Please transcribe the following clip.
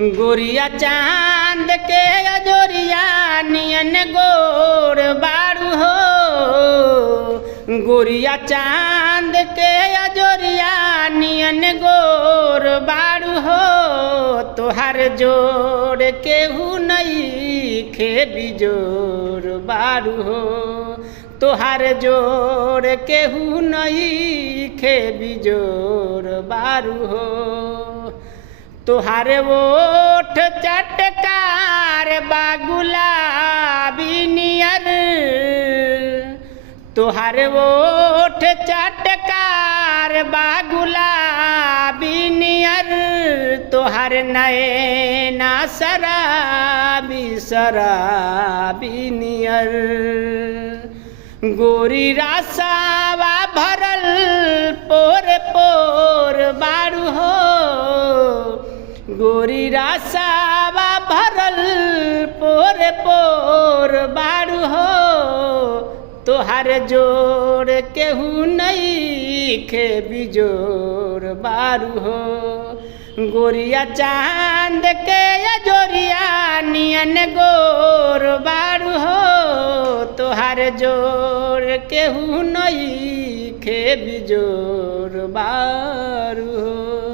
गोरिया चांद के अजोरिया नियन गोर बारू हो। गोरिया चांद के अजोरिया नियन गोर बारू हो। तोहार जोड़ केहू नहीं खे बिजोर बारू हो। तोहार जोड़ केहू नहीं खे बिजोर बारू हो। तोहारे ओठ चटकार बा गुलाबी नियर। तोहारे ओठ चटकार बा गुलाबी नियर। तोहार नैना शराबी शराबी नियर। गोरी रासावा भरल पोर पोर बारू हो। गोरी रासावा भरल पोर पोर बारू हो। तोहार जोड़ केहू नहीं खे बिजोर बारू हो। गोरिया चांद के अजोरिया नियन गोर बारू हो। तोहार जोड़ केहू नहीं खे बिजोर बारू हो।